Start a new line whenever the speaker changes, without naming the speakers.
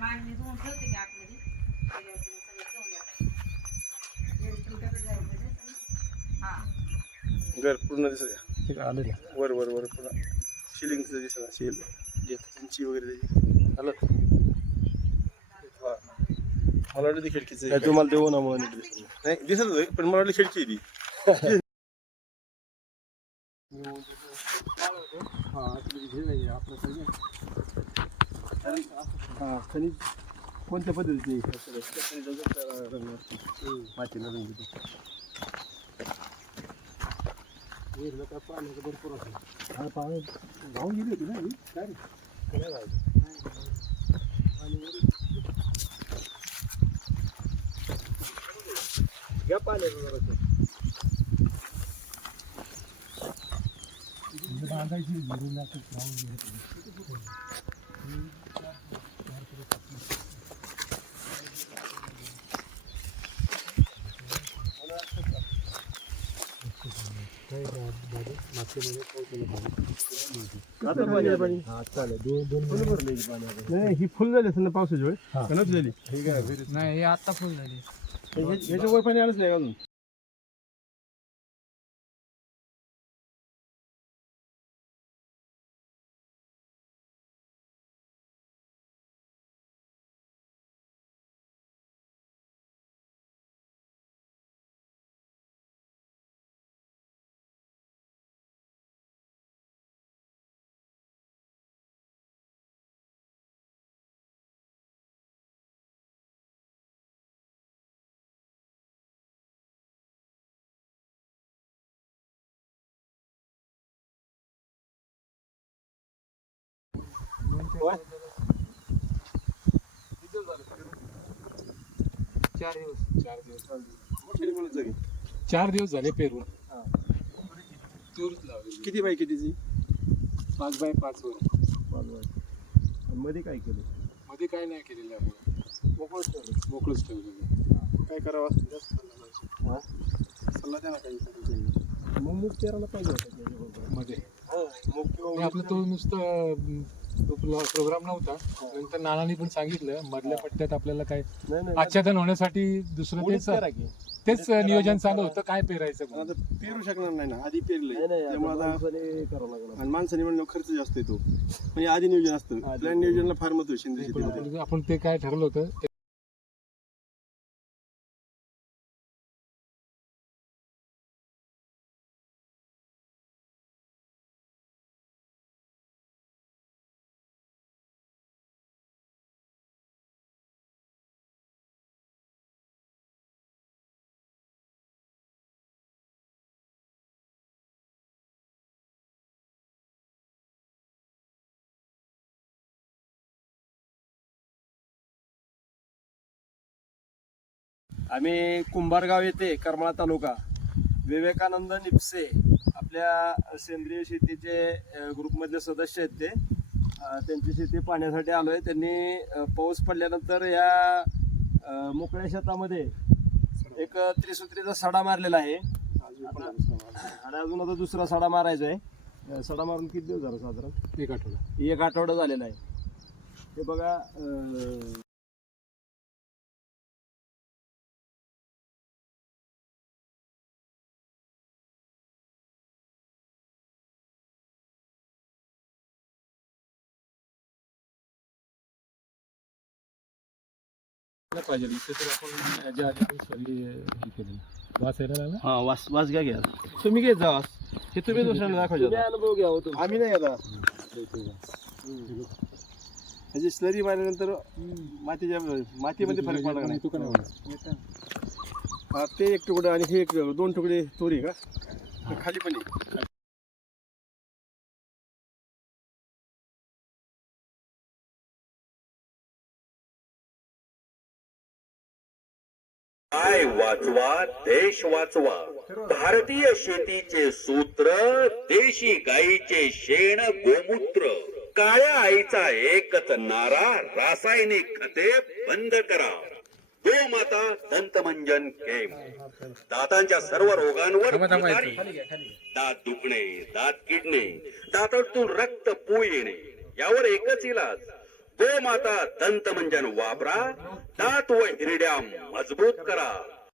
मांडणी धुवून ठेवते मी आतमध्ये. हा
घर पूर्ण दिसत
ठीक आहे, आलं ना
वर वर वर पूर्ण. शिलिंगचं दिसत शेल उंची वगैरे त्याची. आलं. हा. मला वाटलं ती खिडकीचं आहे.
काय. तुम्हाला देऊ ना मग नीट दिसेल.
नाही. दिसत होतं पण मला वाटलं खिडकी आहे ती.
हा खनिज कोणत्या पद्धतीचे मातीला रंग. विहिरीला काय पाण्याचं भरपूर असेल. हा, पाणी वाहून गेली होती ना ही? काय रे? काय व्हायचं? पाणी वरून- घ्या पाण्याचं जरासं. बांधायची विहिरीला गेली. नाही ही फुल झाली असेल ना पावसाच्या वेळेस झाली?
नाही हे आता फुल झाली.
ह्या- ह्याच्यावर पाणी आलंच नाही अजून?
चार दिवस.
चार दिवस.
चार दिवस. झाले पेरून तूरच लावली.
किती बाय कितीची
पाच बाय पाच वर.
मध्ये काय केलं?
मध्ये काय नाही केलेलं आपण
मोकळंच ठेवलं.
मोकळच ठेवलेलं
काय करावं असं जास्त सल्ला द्यायचा.
हा?
सल्ला द्या ना काही.
मग मूग पेरायला पाहिजे होता त्याच्याबरोबर.
मध्ये.
हा, मूग किंवा
आणि आपलं तो नुसतं तो प्रोग्राम नव्हता. नंतर नानांनी पण सांगितलं मधल्या पट्ट्यात आपल्याला काय
नाही नाही
आच्छादन होण्यासाठी दुसरं तेच
की.
तेच नियोजन चालू होतं काय पेरायचं
पण. आता पेरू शकणार नाही ना आधी
नाही नाही आता
त्यामुळे आता
माणसाने करावं लागणार.
आणि माणसाने म्हणलं खर्च जास्त येतो. म्हणजे आधी नियोजन असतं. प्लॅन नियोजनला फार महत्त्व आहे शिंदे
पण
शेतीमध्ये.
आपण- आपण ते काय ठरवलं होतं
आम्ही कुंभारगाव येथे करमाळा तालुका विवेकानंद निपसे आपल्या सेंद्रिय शेतीचे ग्रुपमधले सदस्य आहेत ते. त्यांची शेती पाहण्यासाठी आलोय. त्यांनी अ, पाऊस पडल्यानंतर या मोकळ्या शेतामध्ये एक त्रिसूत्रीचा सडा मारलेला आहे. आणि अजून आता दुसरा सडा मारायचा आहे सडा मारून किती दिवस झाला साधारण?
एक आठवडा.
एक आठवडा झालेला आहे. हे बघा
पाहिजे इथे तर आपण सगळी हे वास
हा वास वास घ्या घ्या. तुम्ही घेत जा वास. हे तुम्ही
तुम्ही
आता.
अनुभव घ्या हो तुमचा.
आम्ही नाही आता ह्याची स्लरी मारल्यानंतर मातीच्या मातीमध्ये फरक पडला का नाही.
तू का नाही.
ते एक तुकडं आणि हे एक दोन तुकडे तोरी का? खाली पण
काय वाचवा देश वाचवा. भारतीय शेतीचे सूत्र देशी गाईचे शेण गोमूत्र. काळ्या आईचा एकच नारा रासायनिक खते बंद करा. गोमाता दंतमंजन केम. दातांच्या सर्व रोगांवर. दात दुखणे दात किडणे. दातातून रक्त पू येणे यावर एकच इलाज. हो गोमाता दंतमंजन वापरा दात व हिरड्या मजबूत करा.